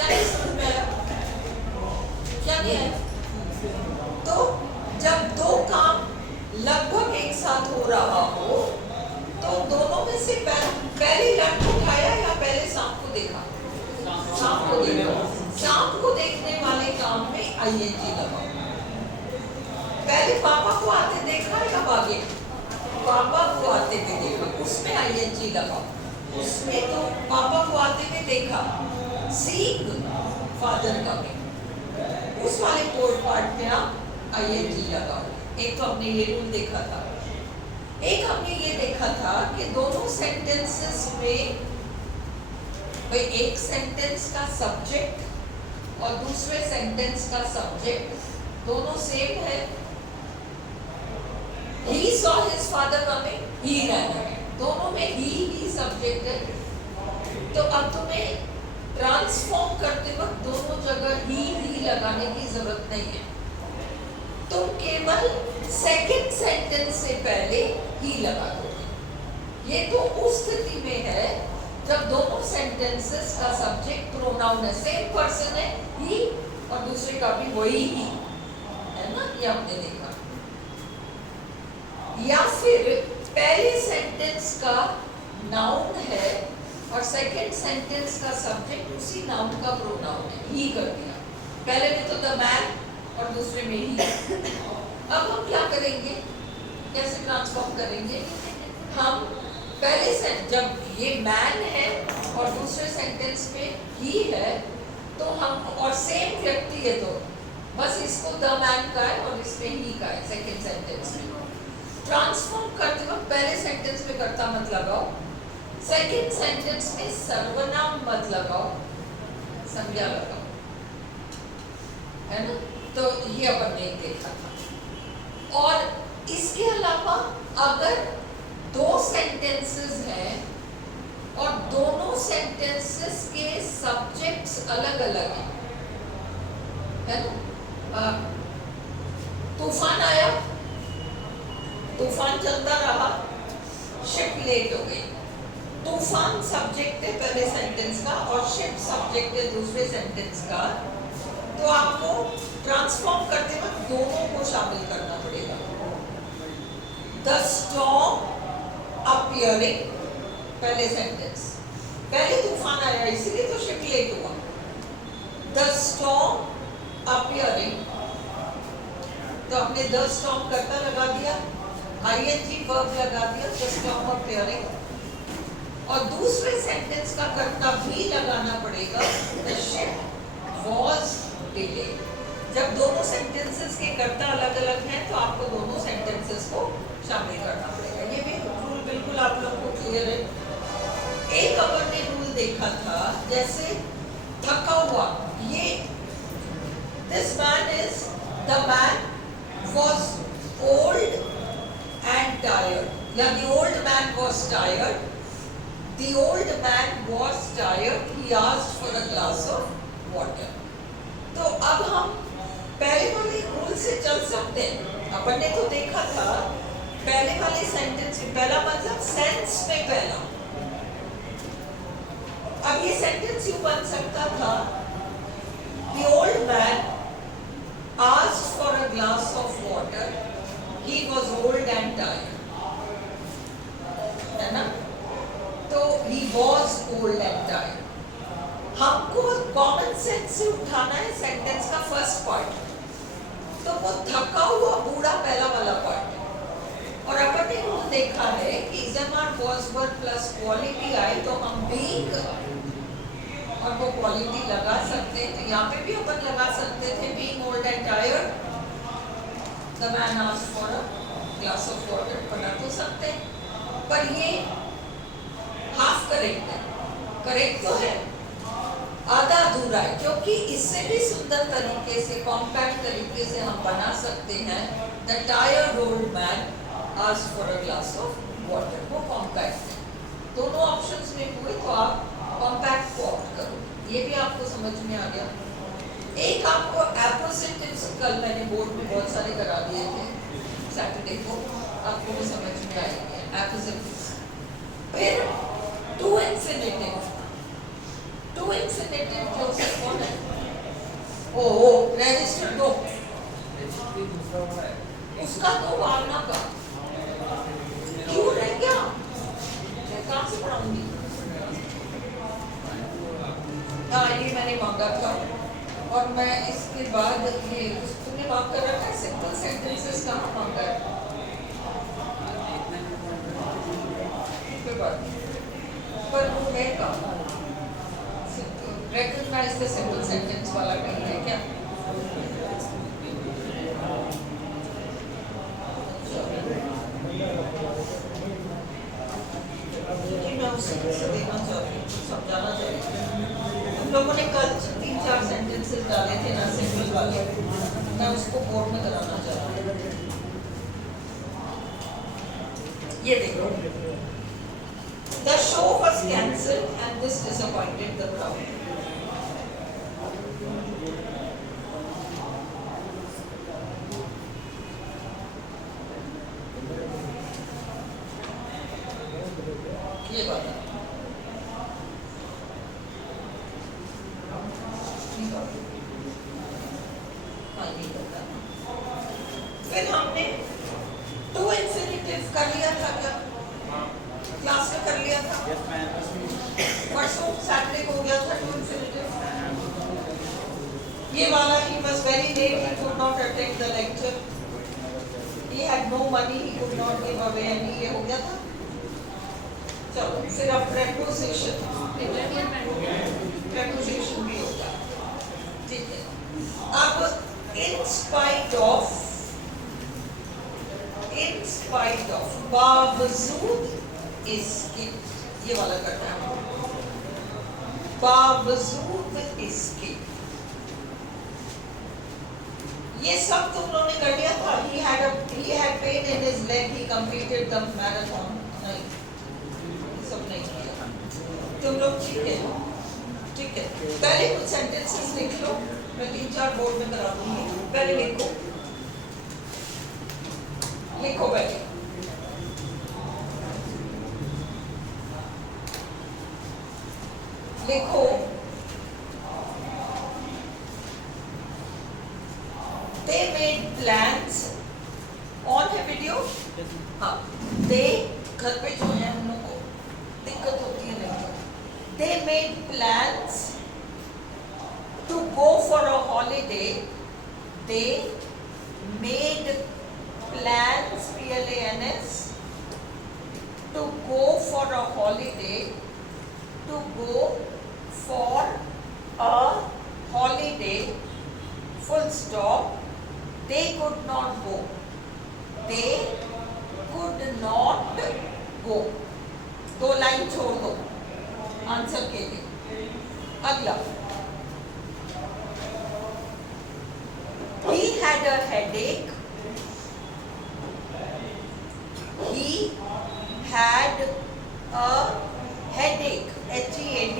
क्या नहीं समझ में आया? क्या नहीं आया? तो जब दो काम लगभग एक साथ हो रहा हो तो दोनों में से पहले लैंप उठाया या पहले सांप को देखा? सांप को देखा। सांप को देखने वाले काम में आईएनजी लगाओ। पहले पापा को आते देखा या आगे? पापा को आते हुए देखा, उसमें आईएनजी लगाओ। उसमें तो पापा को आते हुए देखा, सीख फादर कमिंग, उस वाले कोड पार्ट में आप आईएनजी लगाओ। एक तो हमने ये रूल देखा था। एक हमने ये देखा था कि दोनों सेंटेंसेस में भाई एक सेंटेंस का सब्जेक्ट और दूसरे सेंटेंस का सब्जेक्ट दोनों सेम है। He saw his father coming, he ran away. दोनों में ही सब्जेक्ट है। तो अब तुम्हें ट्रांसफॉर्म करते वक्त दोनों जगह ही लगाने की जरूरत नहीं है। तुम केवल सेकंड सेंटेंस से पहले ही लगा दोगे। ये तो उस स्थिति में है जब दोनों सेंटेंसेस का सब्जेक्ट प्रोनाउन है, सेम पर्सन है ही और दूसरे का भी वही ही है ना, ये हमने देखा। या फिर पहले सेंटेंस का नाउन है और सेकंड सेंटेंस का सब्जेक्ट उसी नाउन का प्रोनाउन है, ही कर दिया। पहले में तो द मैन और दूसरे में ही। अब हम क्या करेंगे, कैसे ट्रांसफॉर्म करेंगे? हम पहले से जब ये मैन है और दूसरे सेंटेंस में ही है तो हम, और सेम व्यक्ति है तो बस इसको द मैन का है और इसमें ही का है सेकंड सेंटेंस में। ट्रांसफॉर्म करते वक्त पहले सेंटेंस में कर्ता मत लगाओ, सेकंड सेंटेंस में सर्वनाम मत लगाओ, संज्ञा लगाओ, है ना। तो ये अपन ने देखा था। और इसके अलावा अगर दो सेंटेंसेस हैं और दोनों सेंटेंसेस के सब्जेक्ट्स अलग अलग हैं, है ना। तूफान आया, तूफान चलता रहा, शिप लेट हो गई। तूफान सब्जेक्ट है पहले सेंटेंस का और शिप सब्जेक्ट है दूसरे सेंटेंस का। तो आपको ट्रांसफॉर्म करते वक्त दोनों को शामिल करना पड़ेगा। द स्टॉर्म अपीयरिंग, पहले सेंटेंस, पहले तूफान आया इसीलिए तो शिप लेट हुआ। द स्टॉर्म अपीयरिंग, तो आपने द स्टॉर्म करता लगा दिया, आईएनजी वर्ब लगा दिया, द स्टॉर्म अपीयरिंग। और दूसरे सेंटेंस का कर्ता भी लगाना पड़ेगा, द शिप वाज डिलेड। जब दोनों सेंटेंसेस के कर्ता अलग अलग हैं तो आपको दोनों सेंटेंसेस को शामिल करना पड़ेगा। ये भी रूल बिल्कुल आप लोगों को क्लियर है। एक अपन ने रूल देखा था, जैसे थका हुआ, ये this man is, the man was old and tired, या the old man was tired, the old man was tired, he asked for a glass of water। तो अब हम पहले वाले रूल से चल सकते हैं। अपन ने तो देखा था पहले वाले सेंटेंस में पहला मतलब सेंस में पहला। अब ये सेंटेंस यूं बन सकता था, the old man asked for a glass of water, he was old and tired, है ना। तो he was old and tired। हमको कॉमन सेंस से उठाना है सेंटेंस का फर्स्ट पार्ट, तो वो थका हुआ बूढ़ा पहला वाला पार्ट है। और अपन ने रूल देखा है कि जब आप was were प्लस क्वालिटी आए तो हम being और वो क्वालिटी लगा सकते हैं। तो यहाँ पे भी अपन लगा सकते थे being old and tired, the man asked for a glass of water, बना तो सकते हैं, पर ये हाफ करेक्ट है। करेक्ट तो है, आधा अधूरा है, क्योंकि इससे भी सुंदर तरीके से कॉम्पैक्ट तरीके से हम बना सकते हैं the tired old man asked for a glass of water। वो कॉम्पैक्ट है। दोनों ऑप्शंस में हुए तो आप कॉम्पैक्ट को ऑप्ट करो। ये भी आपको समझ में आ गया। एक आपको एपोजिटिव्स कल मैंने बोर्ड में बहुत सारे करा दिए थे, सैटरडे को आपको वो समझ में आएंगे एपोजिटिव्स। फिर टू इन्फिनिटिव जो से कौन रजिस्टर दो, उसका तो वारना का क्यों रह गया, मैं कहाँ से पढ़ाऊंगी। हाँ ये मैंने मांगा था और मैं इसके बाद ये तुमने मांग कर रखा है सिंपल सेंटेंसेस कहाँ मांगा है, कोई बात नहीं, पर वो है कहाँ, recognize the simple sentence वाला कहीं है क्या? जी मैं उसी से देना चाहती हूँ, समझाना चाहती हूँ। हम लोगों ने कल 3-4 सेंटेंसेस डाले थे ना सिंपल वाले, मैं उसको बोर्ड में कराना चाहती हूँ। ये देखो, the show was cancelled and this disappointed the crowd. ये बात फिर हमने टू इंफिनिटिव कर लिया था क्या, क्लास में कर लिया था, परसों सैटरडे को हो गया था टू इंफिनिटिव। ये वाला he was very late, he could not attend the lecture, he had no money, he could not give away any, ये हो गया था। चलो फिर अब preposition, preposition भी होगा, ठीक है। अब in spite of, बावजूद इसके, ये वाला करना है, बावजूद इसके, ये सब तुम लोगों ने कर लिया था। he had pain in his leg, he completed the marathon, नहीं सब नहीं किया तुम लोग, ठीक है ठीक है। पहले कुछ सेंटेंसेस लिख लो, मैं 3-4 बोर्ड में करा दूंगी, पहले लिखो लिखो पहले, लिखो they made plans, ऑन है वीडियो, हाँ they, घर पे जो है उन लोगों को दिक्कत होती है नहीं, they made plans to go for a holiday, they made plans, PLANS, to go for a holiday, to go for a holiday, full stop, they could not go, they could not go, 2 line छोड़ दो answer के लिए। अगला, he had a headache, he had a headache, HEADACHE,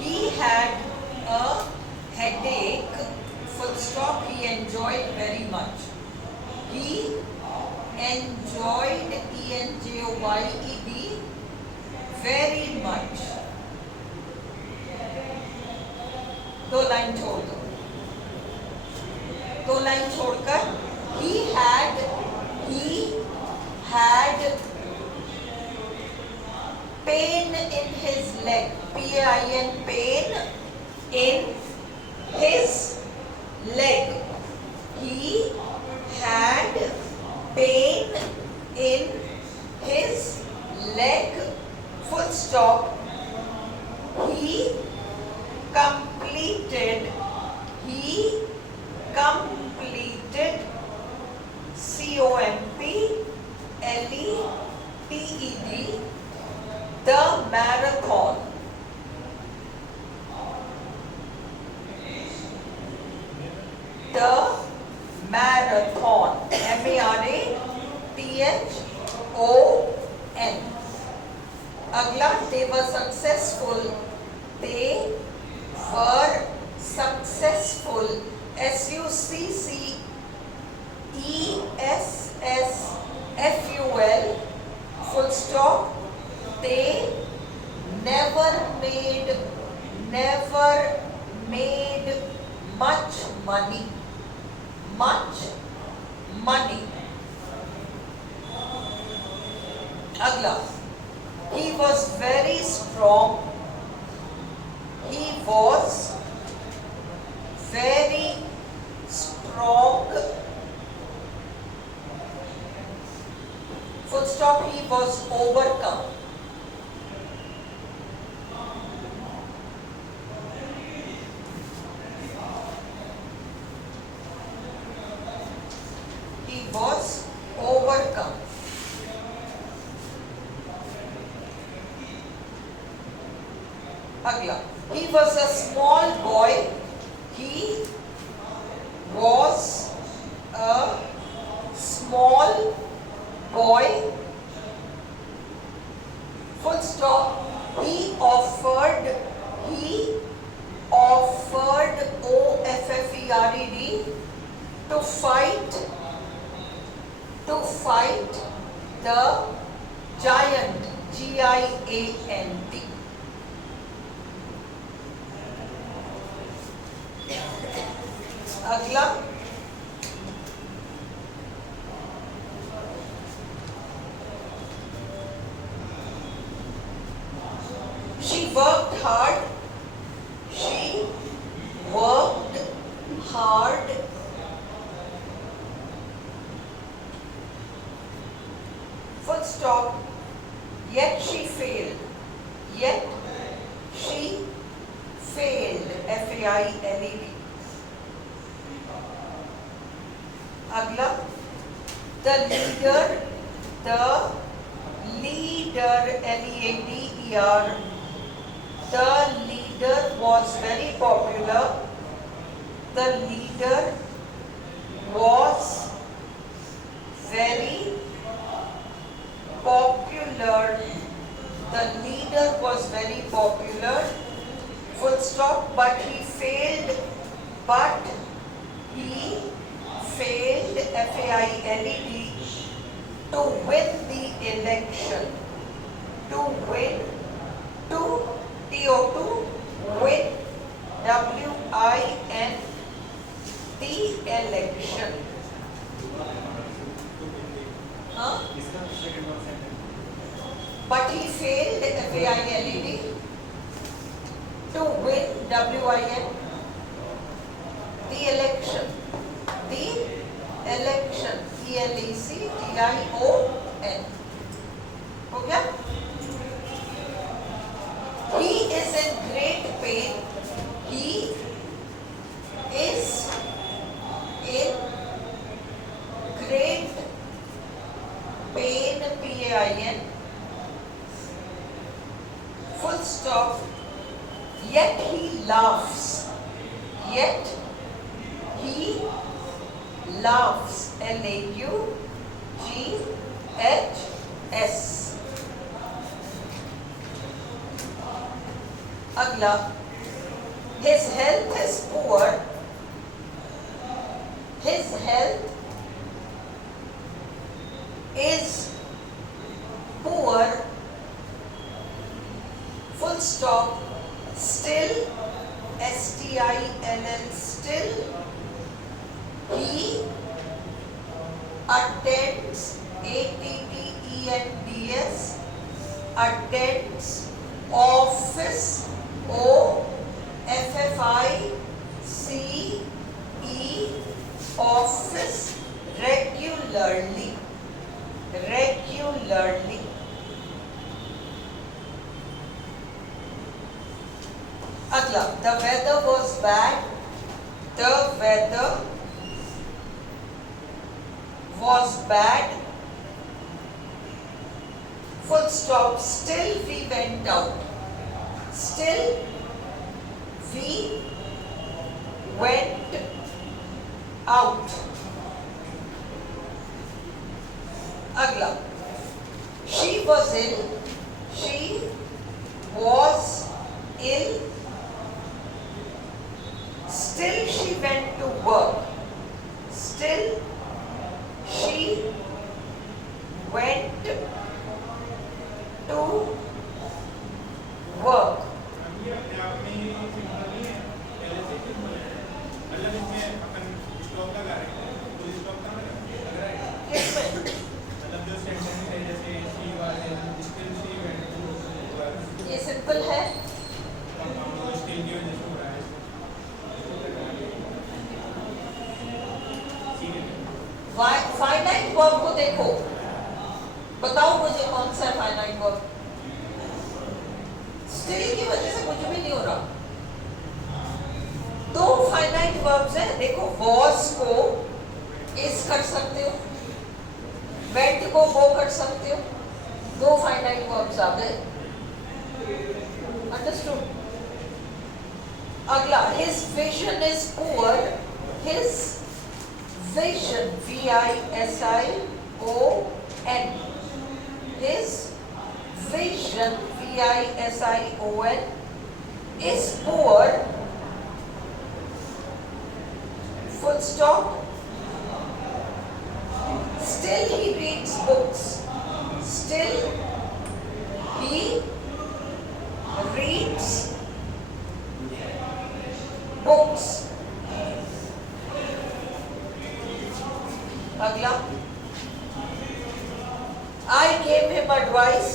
he had a headache, full stop, he enjoyed very much, he enjoyed, ENJOYED, very much, 2 line छोड़ दो, 2 line छोड़कर he had pain in his leg, PAIN, pain in his leg, he had pain in his leg, full stop, he completed COMPLETED the marathon, MARATHON, अगला, they were successful, SUCCESSFUL, full stop, they never He was very strong. He was very strong. Full stop. He was overcome. He was overcome. Agla. He was a small boy. He was a small boy. Full stop. He offered OFFERED to fight the giant, GIANT. अगला she worked hard. She worked hard. Full stop. Yet she failed. Yet she failed. FAILED. Agla. The leader, LEADER. The leader was very popular. The leader was very popular. The leader was very popular. Full stop. But he failed. FAILED to win the election. To win. To win. WIN the election. Huh? But he failed. FAILED to win. WIN the election. The election. ELECTION. हो गया? He is in great pain. He is in great pain. PAIN. Full stop. Yet he laughs. Yet he laughs. LAUGHS. अगला. His health is poor. His health is poor. Full stop. Still. STILL. Still. He attends. ATTENDS. Attends office. OFFICE. Office regularly. Agla. The weather was bad. The weather was bad. Full stop. Still we went out. Still we went out. Agla. She was ill. She was ill. Still she went to work. Still she went to work. Simple है। Finite verb को देखो, बताओ मुझे कौन सा है finite verb. Still की वजह से कुछ भी नहीं हो रहा। दो फाइनाइट वर्ब्स हैं, देखो वॉज को इज कर सकते हो, वेंट को वो कर सकते हो, दो फाइनाइट वर्ब्स आ गए। अंडरस्टूड। अगला, his vision is poor, his vision, V-I-S-I-O-N, his vision, V-I-S-I-O-N, is poor, full stop, still he reads books, still he reads books. अगला, I gave him advice,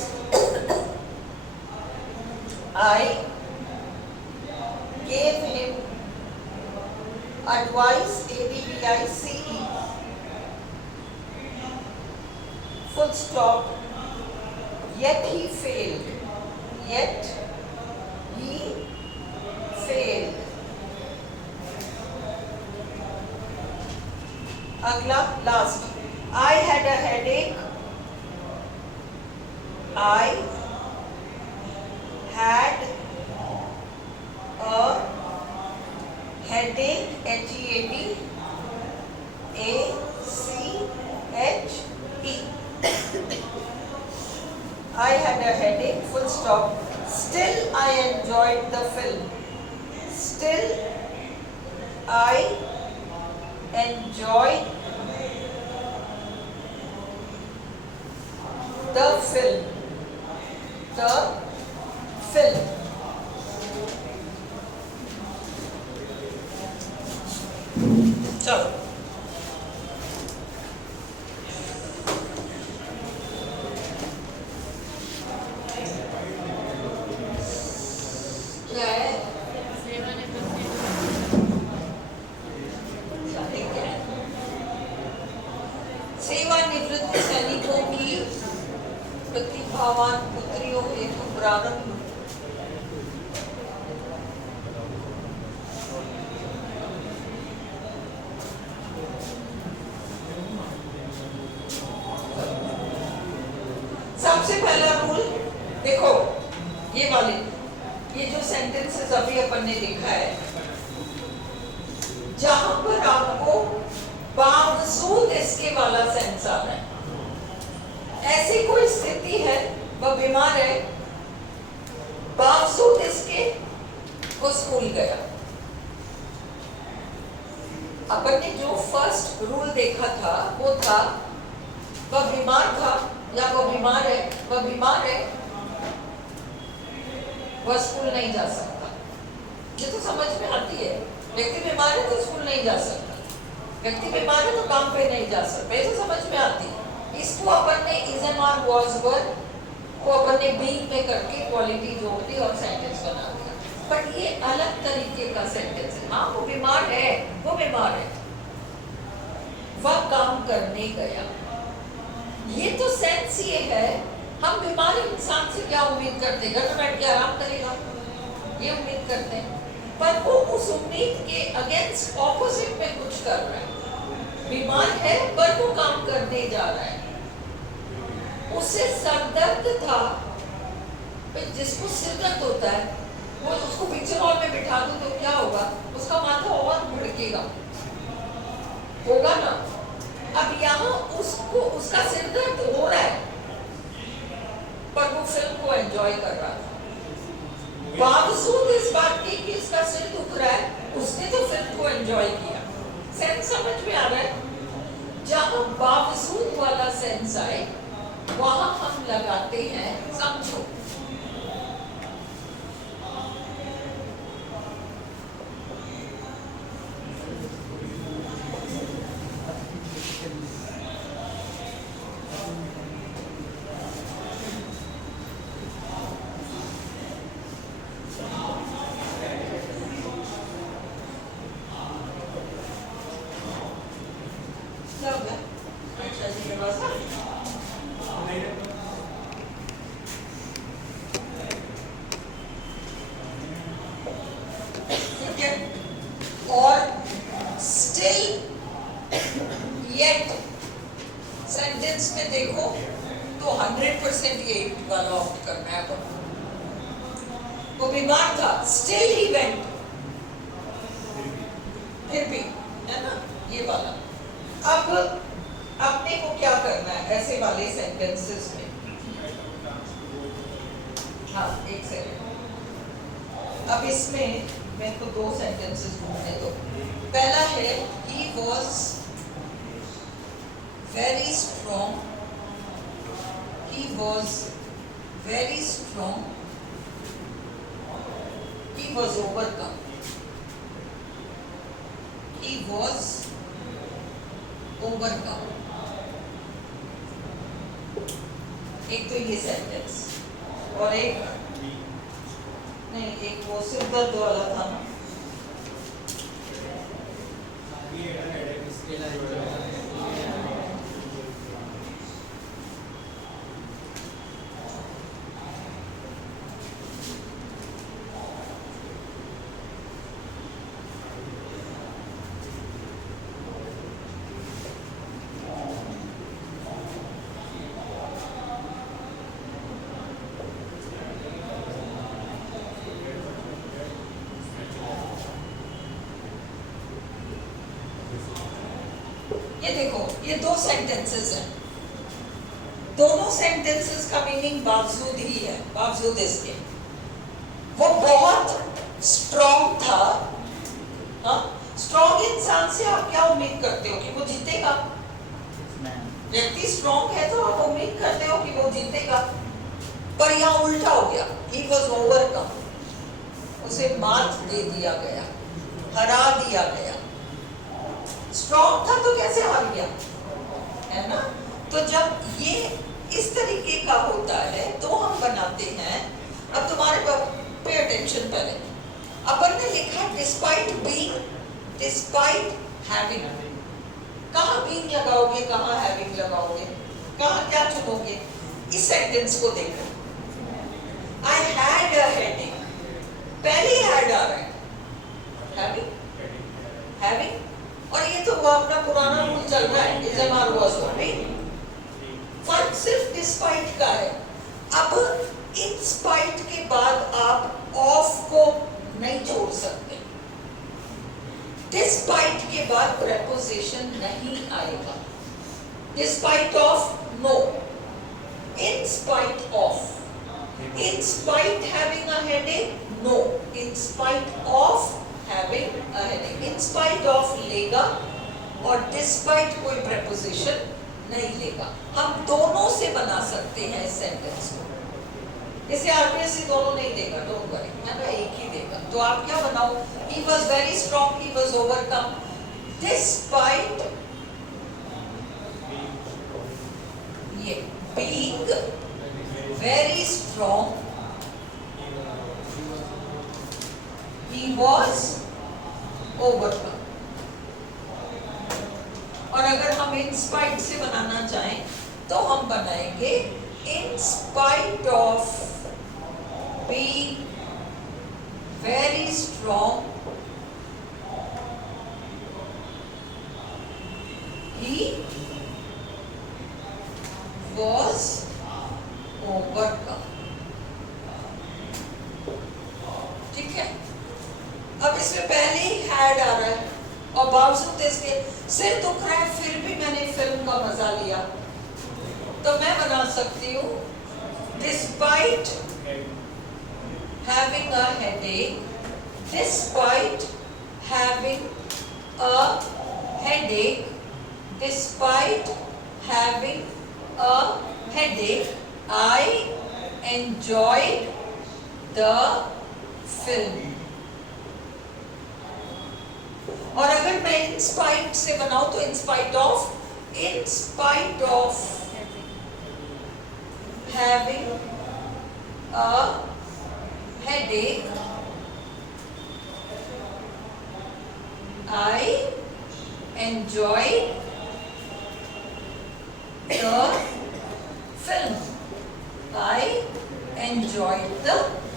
I gave him advice, A-D-V-I-C-E, full stop, yet he failed, yet he failed. अगला, last, I had a headache, I had a headache, H-E-A-D-A-C-H-E, I had a headache, full stop, still I enjoyed the film, still I enjoyed the film, चलो क्या है, सेवानिवृत्त सैनिकों की प्रतिभावान पुत्रियों हेतु प्रारंभ। सबसे पहला रूल देखो, ये वाले, ये जो सेंटेंसेस अभी अपन ने देखा है, जहां पर आपको बावजूद इसके वाला सेंस आ रहा है, ऐसी कोई स्थिति है, वह बीमार है, बावजूद इसके वो स्कूल गया। अपन ने जो फर्स्ट रूल देखा था वो था वह बीमार था या वह बीमार है, वह बीमार है, वह स्कूल नहीं जा सकता। ये तो समझ में आती है, व्यक्ति बीमार है तो स्कूल नहीं जा सकता, व्यक्ति बीमार है तो काम पे नहीं जा सकता, ये तो समझ में आती है। इसको अपन ने इज एंड और वाज वर को अपन ने बीइंग में करके क्वालिटी जोड़ दी और सेंटेंस बना दिया। बट ये अलग तरीके का सेंटेंस है। हाँ वो बीमार है, वो बीमार है, वह काम करने गया। ये तो सेंस ये है, हम बीमार इंसान से क्या उम्मीद करते हैं, घर में बैठ के आराम करेगा, ये उम्मीद करते हैं, पर वो उस उम्मीद के अगेंस्ट ऑपोजिट में कुछ कर रहा है। बीमार है पर वो काम करने जा रहा है। उसे सरदर्द था, जिसको सिरदर्द होता है वो उसको पिक्चर हॉल में बिठा दो तो क्या होगा, उसका माथा और भड़केगा, होगा ना। अब यहाँ उसको उसका सिरदर्द हो रहा है पर वो फिल्म को एंजॉय कर रहा था, बावजूद इस बात के कि इसका सिर दुख रहा है, उसने तो फिल्म को एंजॉय किया। सेंस समझ में आ रहा है। जहां बावजूद वाला सेंस आए वहां हम लगाते हैं समझो। बीमार था, स्टिल ही वेंट, फिर भी, है ना, ये वाला। अब अपने को क्या करना है ऐसे वाले सेंटेंसेस में? हाँ, एक सेकंड। अब इसमें मेरे को दो सेंटेंसेस ढूंढने दो। पहला है he was very strong, he was very strong, he was overcome, he was overcome। एक तो ये सेंटेंस, और एक नहीं, एक वो सिर दर्द वाला था ना, ये देखो, ये दो सेंटेंसेस हैं, दोनों सेंटेंसेस का मीनिंग बावजूद ही है, बावजूद इसके वो बहुत स्ट्रॉन्ग था। हाँ, स्ट्रॉन्ग इंसान से आप क्या उम्मीद करते हो कि वो जीतेगा? व्यक्ति स्ट्रॉन्ग है तो आप उम्मीद करते हो कि वो जीतेगा, पर यहाँ उल्टा हो गया, he was overcome, उसे मात दे दिया गया, हरा दिया गया। स्ट्रॉन्ग था तो कैसे हार गया, है ना? तो जब ये इस तरीके का होता है तो हम बनाते हैं। अब तुम्हारे पे अटेंशन पहले, अपन ने लिखा डिस्पाइट बीइंग, डिस्पाइट हैविंग। कहाँ बीइंग लगाओगे, कहाँ हैविंग लगाओगे, कहाँ क्या चुनोगे? इस सेंटेंस को देखो, आई हैड अ हेडेक, पहले हैड आ रहा है, हैविंग, हैविंग, और ये तो वो अपना पुराना रूल चल रहा है, is am are was right. फर्क सिर्फ डिस्पाइट का है। अब इन स्पाइट के बाद आप ऑफ को नहीं छोड़ सकते, डिस्पाइट के बाद प्रेपोजिशन नहीं आएगा। Despite of no, in spite of, in spite having a headache, no, in spite of having a headache, in spite of लेगा और despite कोई preposition नहीं लेगा। हम दोनों से बना सकते हैं इस सेंटेंस को, इसे आरपीएससी दोनों नहीं देगा, डोंट वरी, है ना, एक ही देगा। तो आप क्या बनाओ, he was very strong, he was overcome, despite ये being very strong, he was overcome। और अगर हम in spite से बनाना चाहें तो हम बनाएंगे in spite of being very strong, he was overcome। ठीक है, अब इसमें पहले ही हैड आ रहा है और बावजूद इसके सिर दुख रहा है फिर भी मैंने फिल्म का मजा लिया, तो मैं बना सकती हूँ despite having a headache, despite having a headache, despite having a headache, I enjoyed the film। और अगर मैं in spite से बनाऊं तो in spite of, in spite of having a headache, I enjoyed the film, I enjoyed the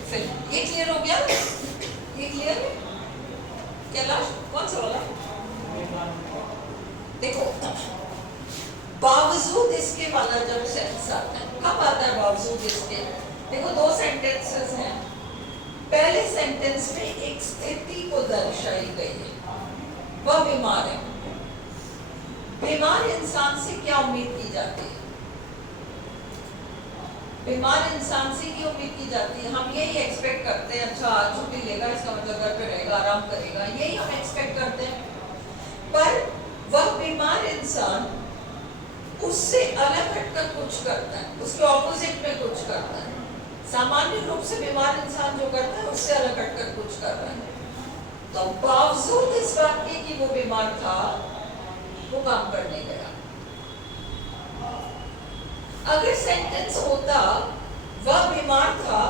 film। ये clear हो गया? ये क्लियर है? कैलाश कौन सा वाला? देखो, बावजूद इसके वाला जब सेंस आता है, कब आता है बावजूद इसके? देखो दो सेंटेंसेस हैं, पहले सेंटेंस में एक स्थिति को दर्शाई गई है, वह बीमार है। बीमार इंसान से क्या उम्मीद की जाती है? बीमार इंसान से क्या उम्मीद की जाती है? हम यही एक्सपेक्ट करते हैं, अच्छा आज छुट्टी लेगा, इसका मतलब घर पे रहेगा, आराम करेगा, यही हम एक्सपेक्ट करते हैं। पर वह बीमार इंसान उससे अलग हटकर कुछ करता है, उसके ऑपोजिट में कुछ करता है। सामान्य रूप से बीमार इंसान जो करता है उससे अलग हटकर कुछ कर रहा है। तो बावजूद इस बात के कि वो बीमार था, वो काम करने गया। अगर सेंटेंस होता वह बीमार था,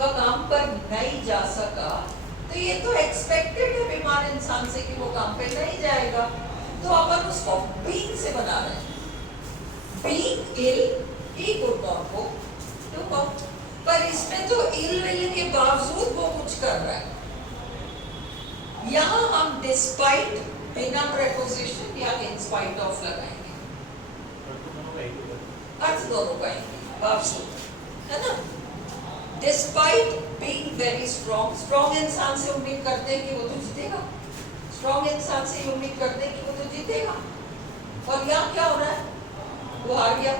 वह काम पर नहीं जा सका, तो ये तो एक्सपेक्टेड है बीमार इंसान से कि वो काम पे नहीं जाएगा, तो अपन उसको बीइंग से बना रहे हैं। Being ill, he could not go to work. पर इसमें तो इल विल के बावजूद वो कुछ कर रहा है। यहां हम डिस्पाइट बिना प्रेपोजिशन या इन स्पाइट ऑफ लगाएंगे, अर्थ दोनों का बावजूद, है ना। Despite being very strong, strong इंसान से उम्मीद करते हैं कि वो तो जीतेगा, स्ट्रॉन्ग इंसान से उम्मीद करते हैं कि वो तो जीतेगा, और यहाँ क्या हो रहा है? वो हार गया।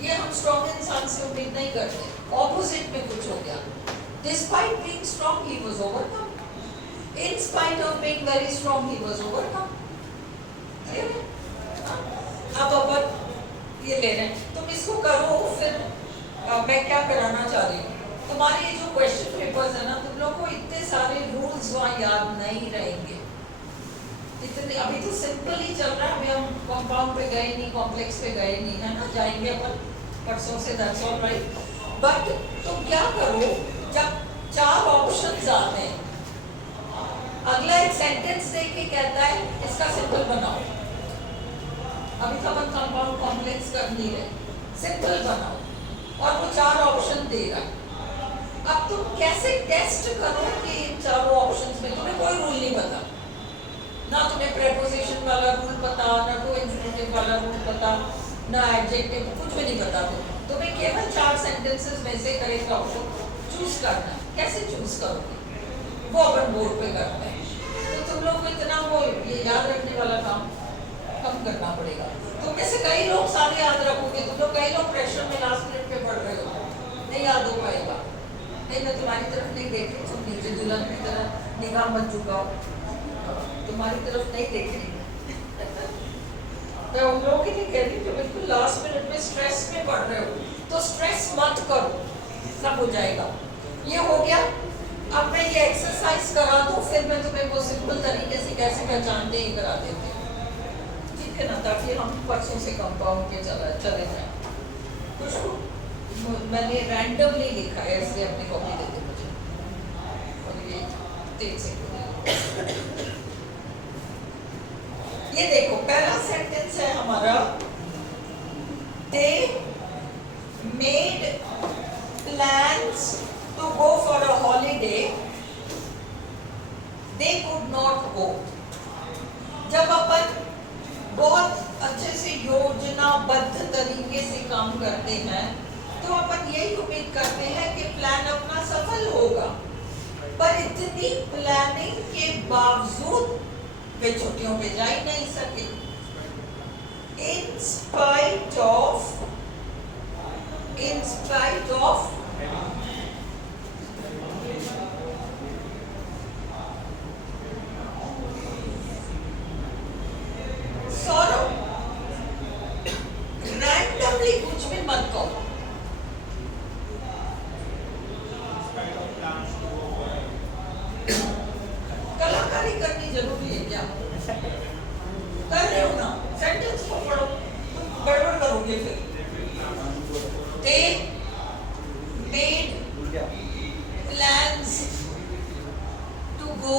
ये हम स्ट्रॉन्ग इंसान से उम्मीद नहीं करते, ऑपोजिट में कुछ हो गया। Despite being strong he was overcome, in spite of being very strong he was overcome। clear है? अब अपन ये ले रहे हैं, तुम इसको करो। फिर मैं क्या कराना चाह रही हूँ, तुम्हारे ये जो क्वेश्चन पेपर्स है ना, तुम लोग को इतने सारे रूल्स वहाँ याद नहीं रहेंगे। इतने अभी तो सिंपल ही चल रहा है, अभी हम कंपाउंड पे गए नहीं, कॉम्प्लेक्स पे गए नहीं, है ना। जाएंगे अपन परसों से, दैट्स ऑल राइट। बट तुम क्या करो, जब 4 ऑप्शंस आते हैं, अगला एक सेंटेंस दे के कहता है इसका सिंपल बनाओ। अभी तो अपन कंपाउंड कॉम्प्लेक्स कर नहीं रहे, सिंपल बनाओ, और वो 4 ऑप्शन दे रहा है। अब तुम कैसे टेस्ट करो कि इन 4 ऑप्शंस में तुम्हें कोई रूल नहीं पता, ना तुम्हें प्रेपोजिशन वाला रूल पता, ना टू इंफिनिटिव वाला रूल पता, ना एडजेक्टिव, कुछ भी नहीं पता। तुम्हें केवल 4 सेंटेंसेस में से करेक्ट ऑप्शन चूज करना। कैसे चूज करोगे, वो अपन बोर्ड पे करते हैं। तो तुम लोग को इतना वो ये याद रखने वाला काम कम करना पड़ेगा। तुम में से कई लोग सारे याद रखोगे, तुम लोग कई लोग प्रेशर में लास्ट मिनट पे पढ़ रहे हो, नहीं याद हो पाएगा। नहीं, मैं तुम्हारी तरफ नहीं देख रही, तुम नीचे दुल्हन की तरह निगाह मत झुकाओ, तुम्हारी तरफ नहीं देख रही मैं उन लोगों के लिए कह रही हूँ जो बिल्कुल लास्ट मिनट में स्ट्रेस में पढ़ रहे हो, तो स्ट्रेस मत करो, सब हो जाएगा। ये हो गया। अब मैं ये एक्सरसाइज करा दूं, फिर मैं तुम्हें वो सिंपल तरीके से कैसे पहचानते हैं करा देती हूँ, ठीक है ना, ताकि हम परसों से कंपाउंड के चले जाएं। कुछ मैंने रैंडमली लिखा है, इसलिए अपनी कॉपी दे दो मुझे, और ये तेज से ये देखो, पहला सेंटेंस है हमारा, they made plans to go for a holiday, they could not go। जब अपन बहुत अच्छे से योजनाबद्ध तरीके से काम करते हैं, तो अपन यही उम्मीद करते हैं कि प्लान अपना सफल होगा, पर इतनी प्लानिंग के बावजूद वे छुट्टियों पे जा ही नहीं सके। In spite of sorrow, randomly कुछ भी मत कहो। कलाकारी करनी जरूरी है क्या? कर रहे हो ना, सेंटेंस को पढ़ो, गड़बड़ करोगे फिर। They made plans to go